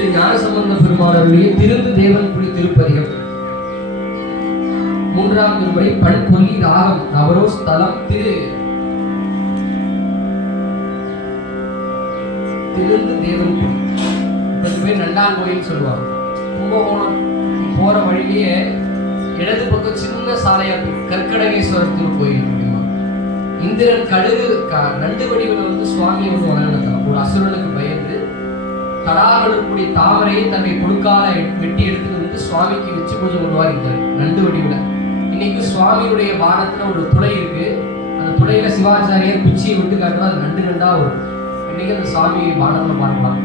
திரு ஞானசம்பந்த பெருமானுடைய திருந்து தேவன் குடி திருப்பதிகம் 3ஆம் திருமுறை பண்பொல்லி ராகம் நவரோ ஸ்தலம் திருந்து தேவன் குடி. இப்ப பேர் நண்டாங்கோயில் சொல்லுவாங்க. கும்பகோணம் போற வழியிலேயே இடது பக்கம் சின்ன சாலையா கற்கடகேஸ்வரர் திருக்கோயில் அப்படிமா. இந்திரன் கடுகு நண்டு வடிவில் சுவாமி வணங்கினார். ஒரு அசுரனுக்கு பயந்து தடாகக்கூடிய தாமரையை தன்னை கொடுக்கால வெட்டி எடுத்துட்டு சுவாமிக்கு வச்சு பூஜை பண்ணுவார் இந்திரன் நண்டு வடிவில். இன்னைக்கு சுவாமியுடைய பானத்துல ஒரு துளை இருக்கு. அந்த துளையில சிவாச்சாரியர் குச்சியை விட்டு காட்டுறா, அது நண்டு நண்டா வரும். இன்னைக்கு அந்த சுவாமி பானத்துல பார்க்கலாம்.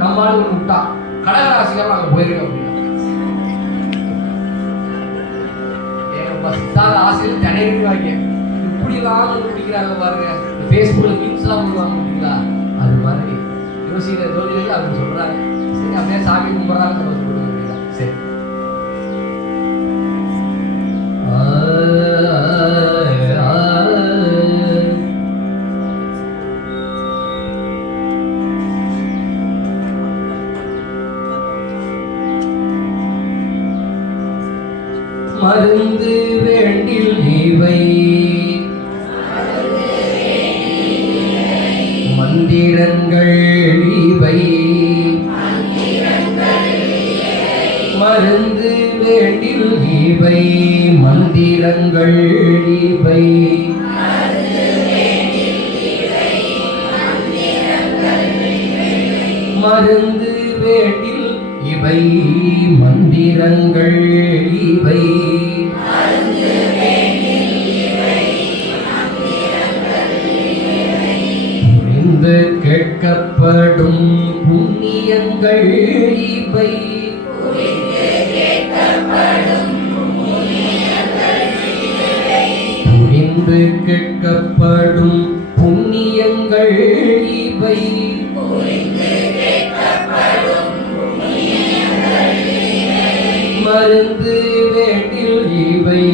நம்மளால ஒரு முட்டா கடகராசிக்காரன் நாங்கள் போயிருக்கோம் அப்படின்னா ஆசையில் திணைவாங்க. இப்படிலாம் பிடிக்கிறாங்க பாருங்க. ஃபேஸ்புக்ல மீம்ஸ் எல்லாம் போடுவாங்க பார்த்தீங்களா, அது மாதிரி யோசிக்கிற ஜோதிடர்கள் அவங்க சொல்றாங்க. சரி அப்படியே சாமி கும்பிட்றாங்க சொல்லுங்க. சரி மருந்து வேண்டில் இவை மந்திரங்கள் இவை மருந்து வேண்டில் இவை மந்திரங்கள் இவை மருந்து வேண்டில் இவை மந்திரங்கள் இவை புரிந்து கேட்கப்படும் புண்ணியங்கள் இவை புரிந்து கேட்கப்படும் புண்ணியங்கள் இவை மருந்து வேண்டில் இவை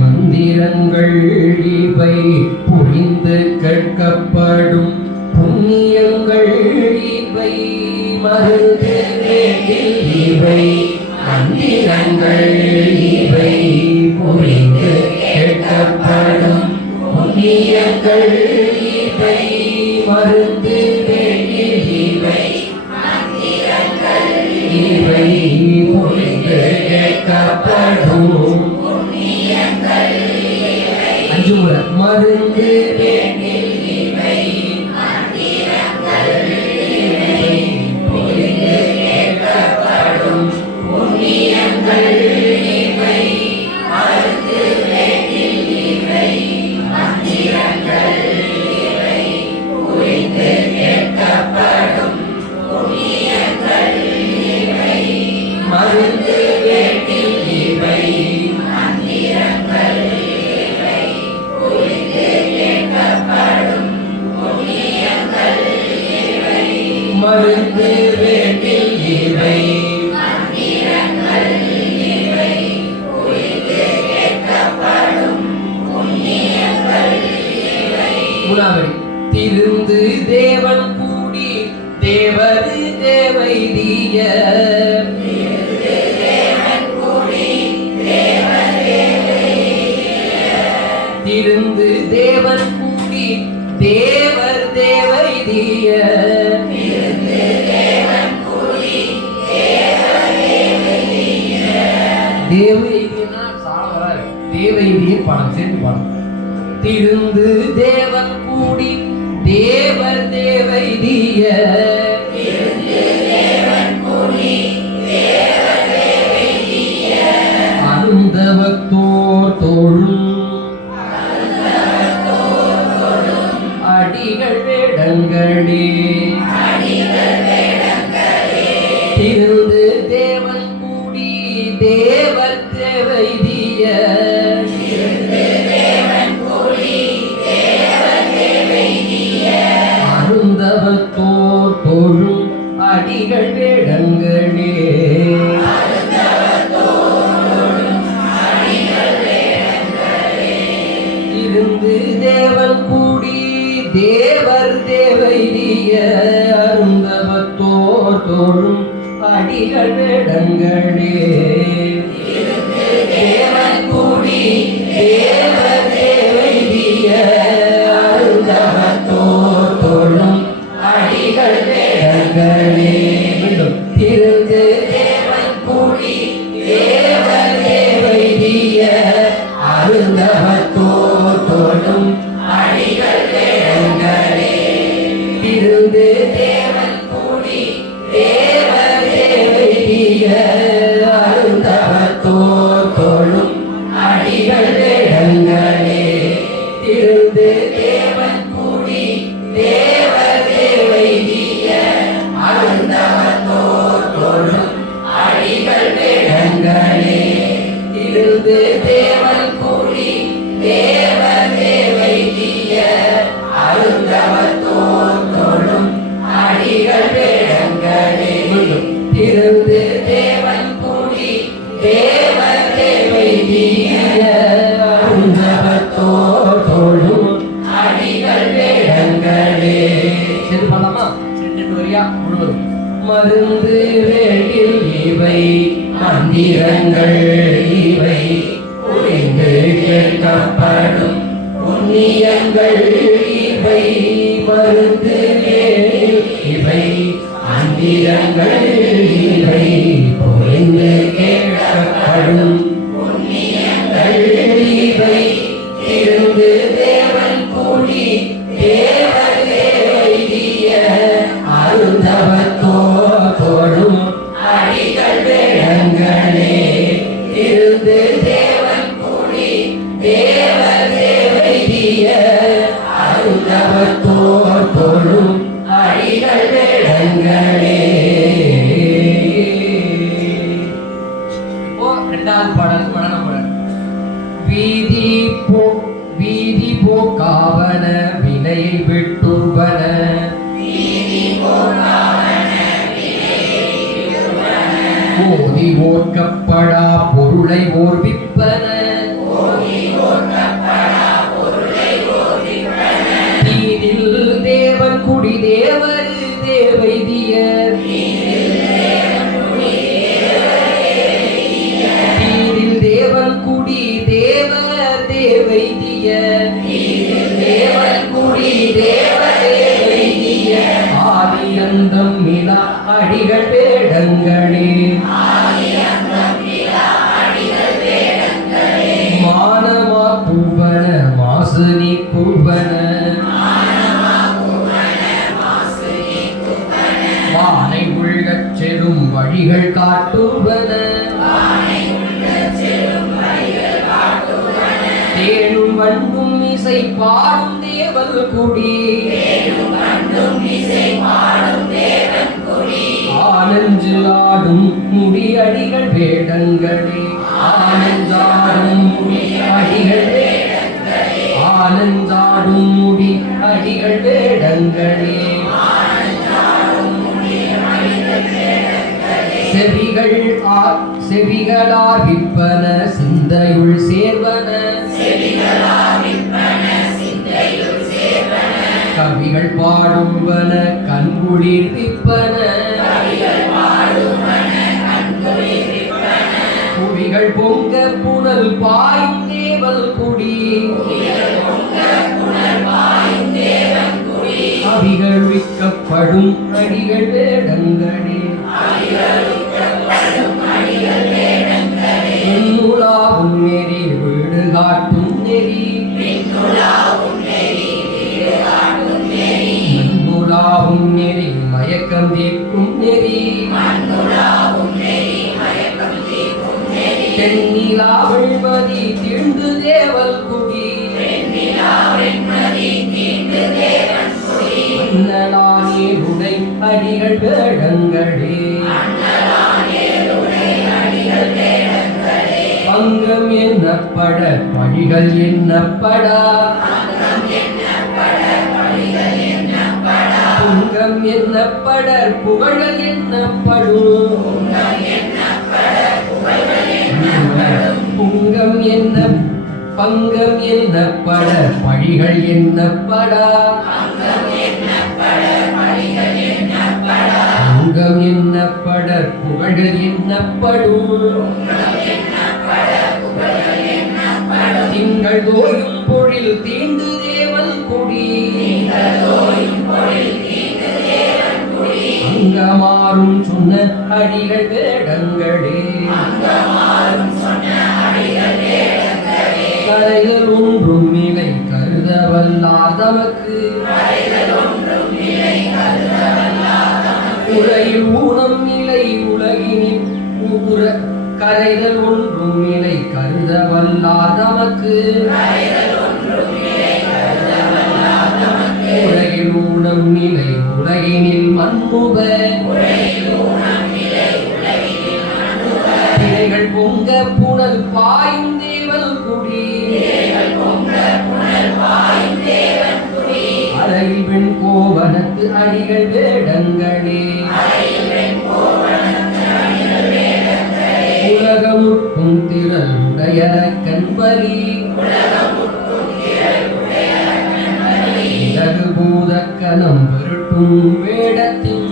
மந்திரங்கள் இவை புரிந்து கேட்கப்படும் புண்ணியங்கள் இவை மருந்து வேண்டில் இவை மந்திரங்கள் இவை புரிந்து கேட்கப்படும் புண்ணியங்கள் இவை மருந்து வேண்டில் இவை இவை புரிந்து கேட்கப்படும் அஞ்சு முறை மருந்து வேண்டில் இவை புரிந்து கேட்கப்படும் புண்ணியங்கள் இவை மருந்து வேண்டில் இவை மந்திரங்கள் இவை புரிந்து கேட்கப்படும் புண்ணியங்கள் இவை மருந்து வேண்டில் இவை மந்திரங்கள் இவை புரிந்து கேட்கப்படும் புண்ணியங்கள் இவை மருந்து வேண்டில் இவை மந்திரங்கள் இவை புரிந்து கேட்கப்படும் புண்ணியங்கள் இவை. மூணாவது திருந்து தேவன் கூடி தேவரு தேவைதிய திருந்து தேவன் கூடி தேவர் தேவைதிய தேவைதினா சால வராது. தேவைதிய படம் சேர்ந்து பாடம். திருந்து தேவன் கூடி தேவர் தேவைதிய அருந்தவத்தோர் தோழும் அடிகள் வேடங்களே திருந்து தேவன் கூடி தேவர் தேவைதிய அருந்தவத்தோர் தோழும் அடிகள் வேடங்களே திருந்து தேவன் கூடி தேவர் தேவைதிய அருந்தவத்தோர் தோழும் அடிகள் வேடங்களே தேவன் கூடி தேவ தேவைய தொழும் அடிகள் வேடங்களே திருந்து தேவன் கூடி தேவ தேவைய அருந்தவத்தோர் தொழும் அடிகள் வேடங்களே திருந்து தேவன் கூடி தேவ தேவைய அருந்தவத்தோர் தொழும் அடிகள் வேடங்களே திருந்து தேவன் கூடி தேவ தேவைய அருந்தவத்தோர் தொழும் அடிகள் வேடங்களே திருந்து தேவன் கூடி தேவ தேவைய அருந்தவத்தோர் தொழும் அடிகள் வேடங்களே திருந்து தேவன் கூடி தேவ தேவைய அருந்தவத்தோர் தொழும் அடிகள் வேடங்களே. சரி பண்ணலாமா? ரெண்டு வரியா முழுவதும். மருந்து வேண்டில் இவை மந்திரங்கள் இவை புரிந்து கேட்கப்படும் புண்ணியங்கள் இவை மருந்து வேண்டில் இவை மந்திரங்கள் இவை புரிந்து கேட்கப்படும் புண்ணியங்கள் இவை திருந்து தேவன் கூடி தேவ தேவைய அருந்தவத்தோர் தொழும் அடிகள் வேடங்களே திருந்து தேவன் கூடி தேவ தேவைய அருந்தவத்தோர் தொழும் அடிகள் வேடங்களே. இப்போ இரண்டாவது பாடல் மனன பாடல். வீதி போக்காவன வினையை விட்டுவன ஓதி ஓர்க்கப்படா பொருளை ஓர்விப்பன தீதில் தேவன் குடி தேவர் தேவைதியர் தீதில் தேவன் குடி தேவர் தேவைதியர் தேவன் குடி தேவ தேவைதிய ஆதி அந்தம் மிலா அடிகள் வேடங்களே மானமா கூவன மாசு நீ கூவன வானை உள்கச் செல்லும் வழிகள் காட்டுவன தேனும் வண்டும் இசை பாடும் தேவல் குடி ஆனஞ்சு ஆடும் முடியடிகள் வேடங்களே ஆனந்தாடும் முடி அடிகள் ஆனந்தாடும் முடி அடிகள் வேடங்களே செவிகளாகிப்பன சிந்தையுள் சேர்வன கவிகள் பாடுவன கண்குளிர் விப்பன குவிகள் பொங்க புனல் பாயும் தேவல் குடி அவிகள் விற்கப்படும் அடிகள் வேடங்களே நென்னுலாவும் நெறி வீடு காட்டும் நெறி மண்ணுலாவும் நெறி மயக்கம் தீர்க்கும் நெறி தென்னிலா வெள்மதி தீண்டு தேவல் குடி மன்னலானே உடை அடிகள் வேடங்களே பங்கம் என்னப்பட பழிகள் என்னப்படா புங்கம் என்னப்பட புகழல் என்னப்படும் புங்கம் என்ன பங்கம் என்னப்பட பழிகள் என்னப்படா பொங்கம் என்னப்பட புகழ்கள் என்னப்படும் திங்கள் தோயும் பொழில் தீண்டு தேவல் கொடி அங்கமாறும் சொன்ன அடிகள் வேடங்களே கரைகள் ஒன்றும் நிலை கருதவல்லார் தமக்கு உலகில் ஊனம் நிலை உலகினில் கரைதல் ஒன்றும் நிலை கருதவல்லார் தமக்கு உலகில் ஊனம் நிலை உலகினில் மண்ணுவ திரைகள் பொங்க புனல் பாயும் தேவல் குடி அழகில் பெண் கோவனத்து அடிகள் வேடங்களே உலகமுட்கும் திரள் உடைய கண்பலி இலகு பூதக்கணம் விருட்டும் வேடத்தின்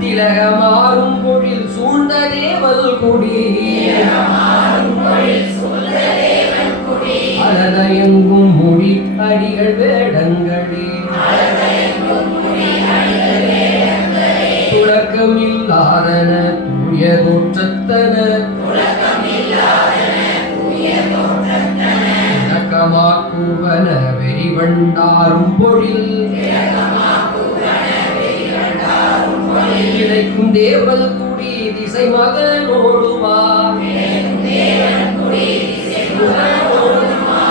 திலகமாறும் பொழில் சூழ்ந்த தேவல் கொடி அலதயங்கும் மொழி அடிகள் வேடங்களே துளக்கமில்லாதன தூய தோற்றத்தன இணக்கமாக்குவன வெறிவண்டாரும் பொழில் இணைக்கும் தேவல் குடி திசை மகனோடுமா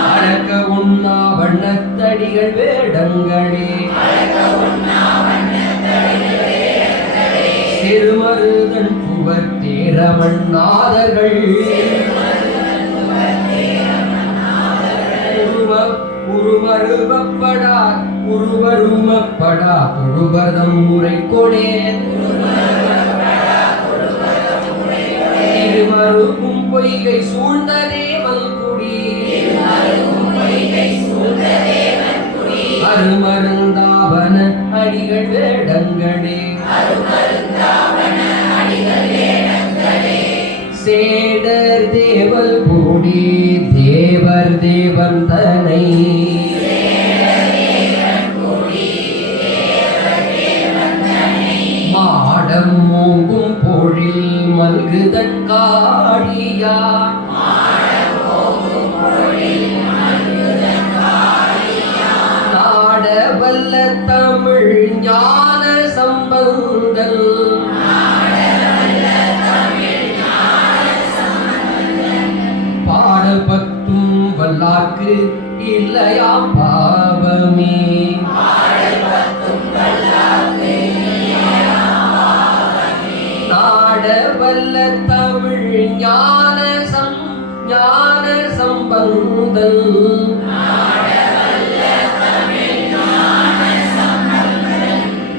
அடக்க உண்ணா வண்ணத்தடிகள் வேடங்களே சிறுமருதன் புவர் தேரமண்ணாதர்கள் உருவருமப்படா தொழுபதம் முறை கொடே திருமருகும் பொய்கை சூழ்ந்த தேவல் குடி அருமருந்தாவன அடிகள் வேடங்களே சேடர் தேவல் கூடி தேவர் தேவன் தனை மாடம் மோங்கும் பொழில் மல்குதன் காழியார் நாடவல்ல தமிழ் ஞான சம்பந்தல் பாடல் பத்தும் வல்லார்க்கு இல்லையா பாவமே நாடவல்ல தமிழ் ஞான சம்பந்தல்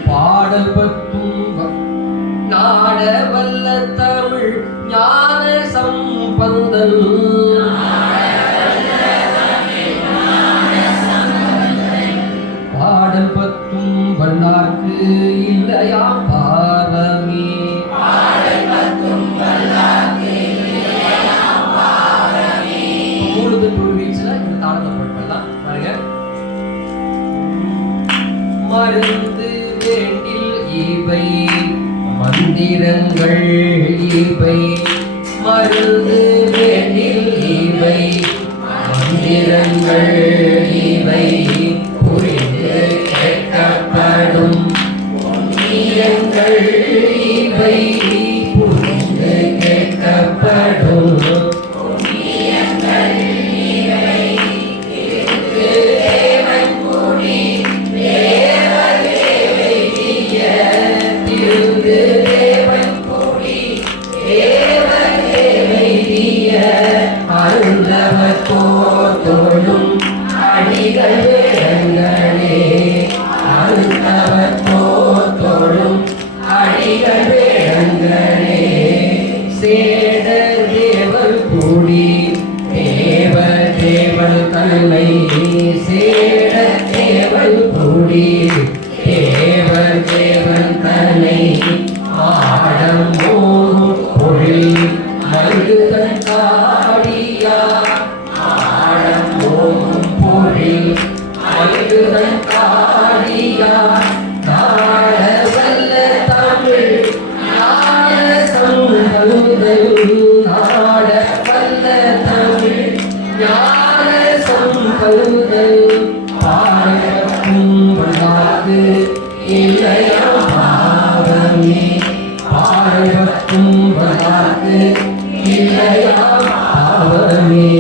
பாடல் பத்தும் நாடவல்ல தமிழ் ஞான சம்பந்தல் பாடல் பத்தும் வல்லார்க்கு இல்லையா பாவமே மூணுது டூ வீக்ஸ்ல இந்த தாளத்தை போட்டுலாம் பாருங்க. மருந்து வேண்டில் இவை மந்திரங்கள் இவை மருந்து வேண்டில் இவை மந்திரங்கள் இவை புரிந்து கேட்கப்படும் புண்ணியங்கள் இவை புரிந்து கேட்கப்படும் அருந்தவர் தோளும் அடிகள் வாழ்வர்க்கும் வராது இல்லையா பாவமே